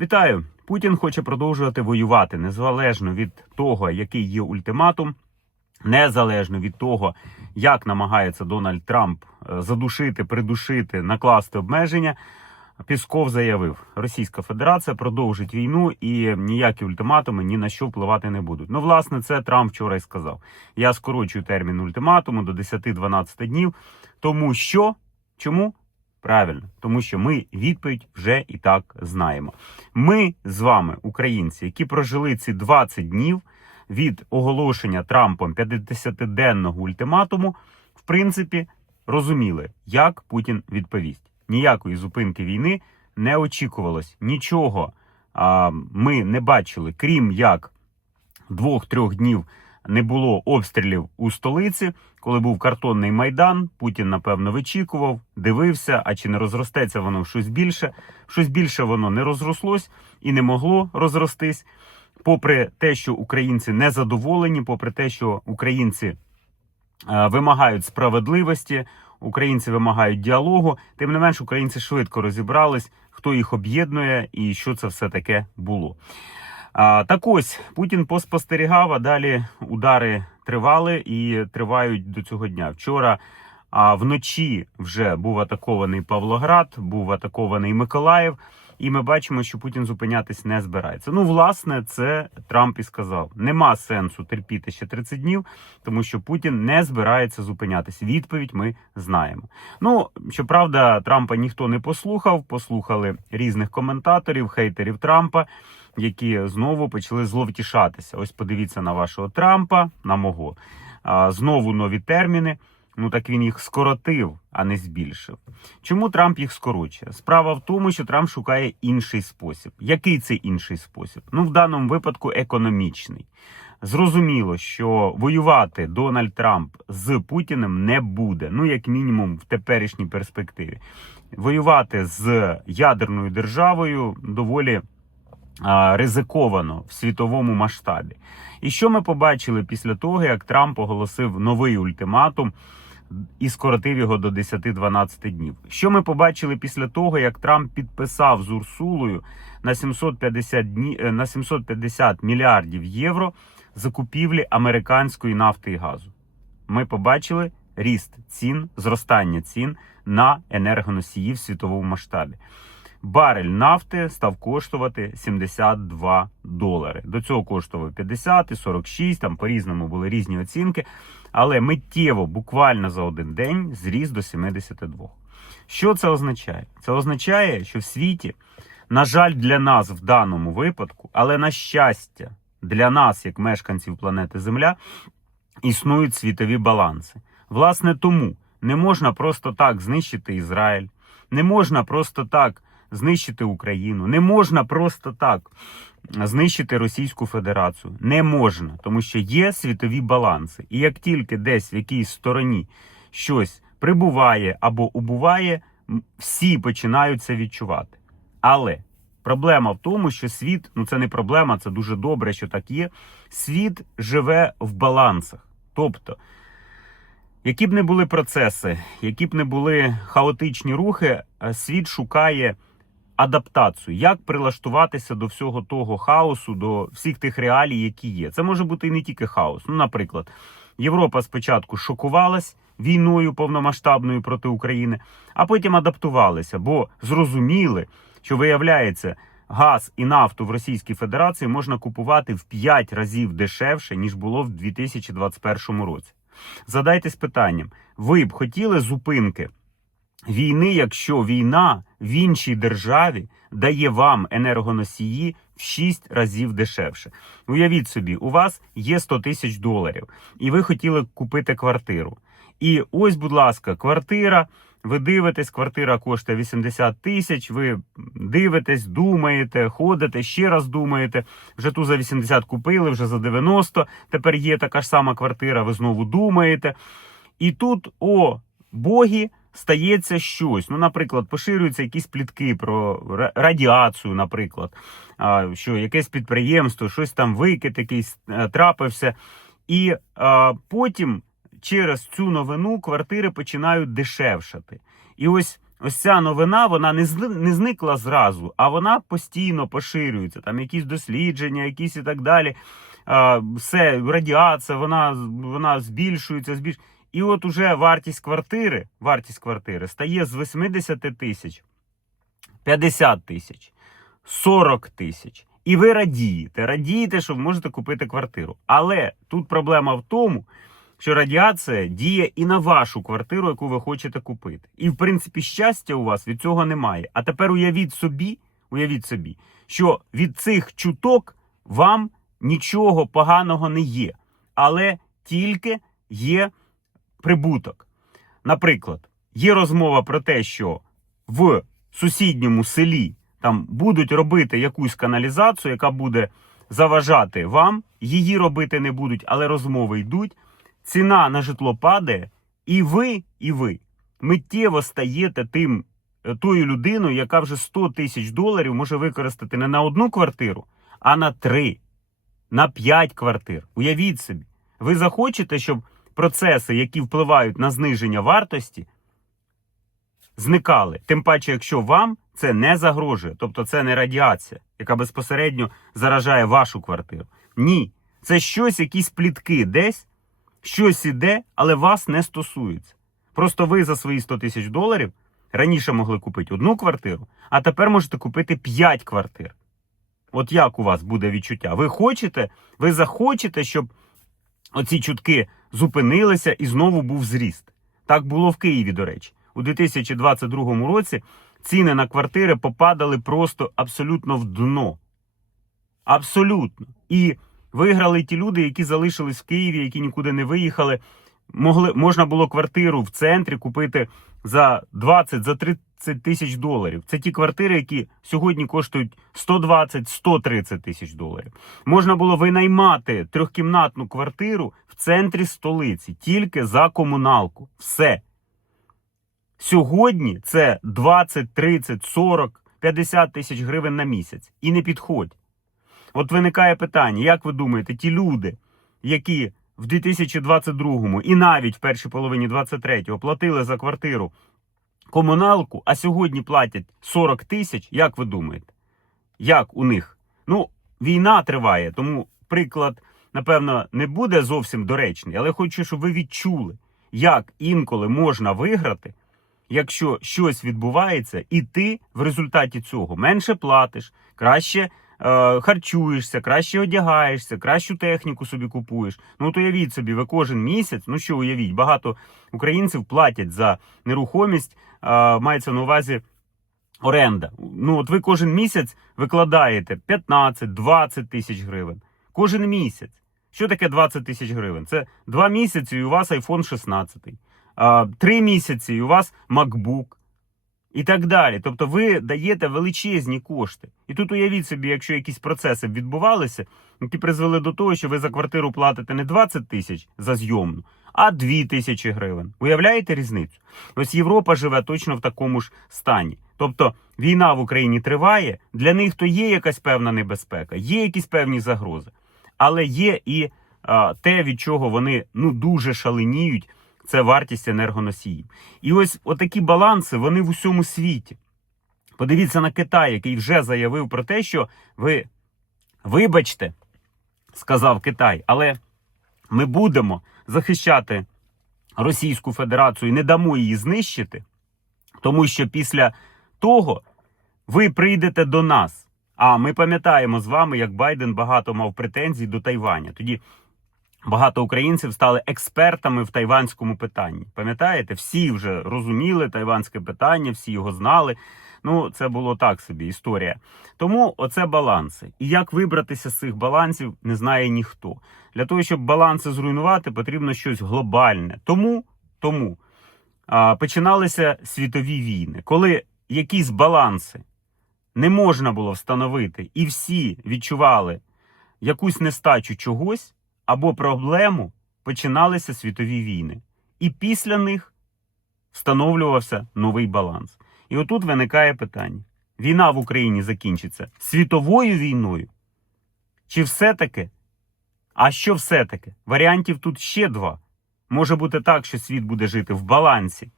Вітаю! Путін хоче продовжувати воювати незалежно від того, який є ультиматум, незалежно від того, як намагається Дональд Трамп е, задушити, придушити, накласти обмеження. Пісков заявив, Російська Федерація продовжить війну і ніякі ультиматуми ні на що впливати не будуть. Ну, власне, це Трамп вчора й сказав. Я скорочую термін ультиматуму до 10-12 днів, тому що чому? Правильно, тому що ми відповідь вже і так знаємо. Ми з вами, українці, які прожили ці 20 днів від оголошення Трампом 50-денного ультиматуму, в принципі, розуміли, як Путін відповість. Ніякої зупинки війни не очікувалось. Нічого а, ми не бачили, крім як двох-трьох днів не було обстрілів у столиці. Коли був картонний майдан, Путін напевно вичікував, дивився, а чи не розростеться воно щось більше. Щось більше воно не розрослось і не могло розростись. Попри те, що українці не задоволені, попри те, що українці е, вимагають справедливості, українці вимагають діалогу. Тим не менш, українці швидко розібрались, хто їх об'єднує і що це все таке було. Так ось Путін поспостерігав, а далі удари тривали і тривають до цього дня. Вчора а, вночі вже був атакований Павлоград, був атакований Миколаїв. І ми бачимо, що Путін зупинятись не збирається. Ну, власне, це Трамп і сказав: нема сенсу терпіти ще 30 днів, тому що Путін не збирається зупинятись. Відповідь ми знаємо. Ну щоправда, Трампа ніхто не послухав. Послухали різних коментаторів, хейтерів Трампа, які знову почали зловтішатися. Ось подивіться на вашого Трампа, на мого. Знову нові терміни. Ну так він їх скоротив, а не збільшив. Чому Трамп їх скорочує? Справа в тому, що Трамп шукає інший спосіб. Який це інший спосіб? Ну, в даному випадку економічний. Зрозуміло, що воювати Дональд Трамп з Путіним не буде. Ну, як мінімум, в теперішній перспективі. Воювати з ядерною державою доволі ризиковано в світовому масштабі. І що ми побачили після того, як Трамп оголосив новий ультиматум і скоротив його до 10-12 днів? Що ми побачили після того, як Трамп підписав з Урсулою на 750 дні е, на 750 мільярдів євро закупівлі американської нафти і газу? Ми побачили ріст цін, зростання цін на енергоносії в світовому масштабі. Барель нафти став коштувати 72 долари. До цього коштував 50 і 46, там по-різному були різні оцінки. Але миттєво, буквально за один день, зріс до 72. Що це означає? Це означає, що в світі, на жаль, для нас в даному випадку, але на щастя, для нас, як мешканців планети Земля, існують світові баланси. Власне, тому не можна просто так знищити Ізраїль, не можна просто так знищити Україну, не можна просто так знищити Російську Федерацію. Не можна, тому що є світові баланси. І як тільки десь в якійсь стороні щось прибуває або убуває, всі починають це відчувати. Але проблема в тому, що світ, ну це не проблема, це дуже добре, що так є. Світ живе в балансах. Тобто, які б не були процеси, які б не були хаотичні рухи, е, світ шукає адаптацію, як прилаштуватися до всього того хаосу, до всіх тих реалій, які є. Це може бути і не тільки хаос. Ну, наприклад, Європа спочатку шокувалась війною повномасштабною проти України, а потім адаптувалися, бо зрозуміли, що виявляється. Газ і нафту в Російській Федерації можна купувати в 5 разів дешевше, ніж було в 2021 році. Задайтесь питанням: ви б хотіли зупинки війни, якщо війна в іншій державі дає вам енергоносії в 6 разів дешевше? Уявіть собі, у вас є 100 тисяч доларів, і ви хотіли купити квартиру. І ось, будь ласка, квартира. Ви дивитесь, квартира коштує 80 тисяч. Ви дивитесь, думаєте, ходите, ще раз думаєте. Вже ту за 80 купили, вже за 90. Тепер є така ж сама квартира. Ви знову думаєте. І тут, о, боги, стається щось. Ну, наприклад, поширюються якісь плітки про радіацію, наприклад, що якесь підприємство, щось там викид якийсь е, трапився. І а, потім через цю новину квартири починають дешевшати. І ось ось ця новина вона не, не зникла зразу, а вона постійно поширюється. Там якісь дослідження, якісь і так далі. Все, радіація, вона, вона збільшується, збільшується. І от уже вартість квартири, вартість квартири стає з 80 тисяч, 50 тисяч, 40 тисяч. І ви радієте, радієте, що ви можете купити квартиру. Але тут проблема в тому, що радіація діє і на вашу квартиру, яку ви хочете купити. І в принципі щастя у вас від цього немає. А тепер уявіть собі, уявіть собі, що від цих чуток вам нічого поганого не є, але тільки є прибуток. Наприклад, є розмова про те, що в сусідньому селі там будуть робити якусь каналізацію, яка буде заважати вам. Її робити не будуть, але розмови йдуть. Ціна на житло падає, і ви, і ви миттєво стаєте тим е, тою людиною, яка вже 100 тисяч доларів може використати не на одну квартиру, а на три, на п'ять квартир. Уявіть собі, ви захочете, щоб процеси, які впливають на зниження вартості, зникали. Тим паче, якщо вам це не загрожує, тобто це не радіація, яка безпосередньо заражає вашу квартиру. Ні, це щось, якісь плітки десь, щось іде, але вас не стосується. Просто ви за свої 100 тисяч доларів раніше могли купити одну квартиру, а тепер можете купити 5 квартир. От як у вас буде відчуття? Ви хочете, ви захочете, щоб оці чутки зупинилися і знову був зріст. Так було в Києві, до речі. У 2022 році ціни на квартири попадали просто абсолютно в дно. Абсолютно. І виграли ті люди, які залишились в Києві, які нікуди не виїхали. Могли, можна було квартиру в центрі купити за 20, за 30 тисяч доларів. Це ті квартири, які сьогодні коштують 120-130 тисяч доларів. Можна було винаймати трьохкімнатну квартиру в центрі столиці тільки за комуналку. Все. Сьогодні це 20, 30, 40, 50 тисяч гривень на місяць. І не підходь. От виникає питання: як ви думаєте, ті люди, які в 2022 і навіть в першій половині 23-го платили за квартиру комуналку, а сьогодні платять 40 тисяч, як ви думаєте? Як у них? Ну, війна триває, тому приклад, напевно, не буде зовсім доречний, але хочу, щоб ви відчули, як інколи можна виграти, якщо щось відбувається, і ти в результаті цього менше платиш, краще харчуєшся, краще одягаєшся, кращу техніку собі купуєш. Ну, от уявіть собі, ви кожен місяць, ну що уявіть, багато українців платять за нерухомість, е, мається на увазі. Оренда. Ну, от ви кожен місяць викладаєте 15-20 тисяч гривень. Кожен місяць. Що таке 20 тисяч гривень? Це 2 місяці і у вас iPhone 16. А, 3 місяці і у вас MacBook. І так далі. Тобто ви даєте величезні кошти. І тут уявіть собі, якщо якісь процеси відбувалися, які призвели до того, що ви за квартиру платите не 20 тисяч за зйомну, а 2 тисячі гривень. Уявляєте різницю? Ось Європа живе точно в такому ж стані. Тобто війна в Україні триває, для них то є якась певна небезпека, є якісь певні загрози, але є і а, те, від чого вони ну дуже шаленіють, це вартість енергоносіїв. І ось отакі баланси вони в усьому світі. Подивіться на Китай, який вже заявив про те, що ви вибачте, сказав Китай, але ми будемо захищати Російську Федерацію і не дамо її знищити, тому що після того ви прийдете до нас. А ми пам'ятаємо з вами, як Байден багато мав претензій до Тайваня. Тоді багато українців стали експертами в тайванському питанні. Пам'ятаєте, всі вже розуміли тайванське питання, всі його знали. Ну, це було так собі історія. Тому оце баланси. І як вибратися з цих балансів, не знає ніхто. Для того, щоб баланси зруйнувати, потрібно щось глобальне. Тому, тому а, починалися світові війни, коли якісь баланси не можна було встановити, і всі відчували якусь нестачу чогось або проблему, починалися світові війни. І після них встановлювався новий баланс. І отут виникає питання: війна в Україні закінчиться світовою війною? Чи все-таки? А що все-таки? Варіантів тут ще два. Може бути так, що світ буде жити в балансі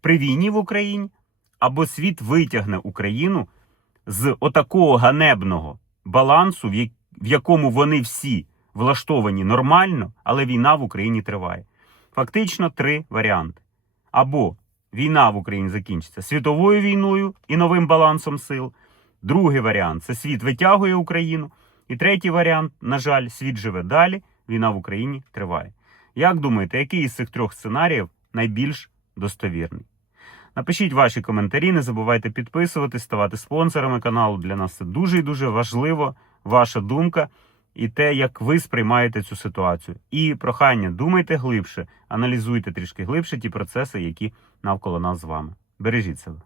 при війні в Україні, або світ витягне Україну з отакого ганебного балансу, в якому вони всі влаштовані нормально, але війна в Україні триває. Фактично три варіанти: або війна в Україні закінчиться світовою війною і новим балансом сил. Другий варіант це світ витягує Україну. І третій варіант, на жаль, світ живе далі, війна в Україні триває. Як думаєте, який із цих трьох сценаріїв найбільш достовірний? Напишіть ваші коментарі, не забувайте підписуватись, ставати спонсорами каналу. Для нас це дуже і дуже важливо, ваша думка і те, як ви сприймаєте цю ситуацію. І прохання, думайте глибше, аналізуйте трішки глибше ті процеси, які навколо нас з вами. Бережіть себе.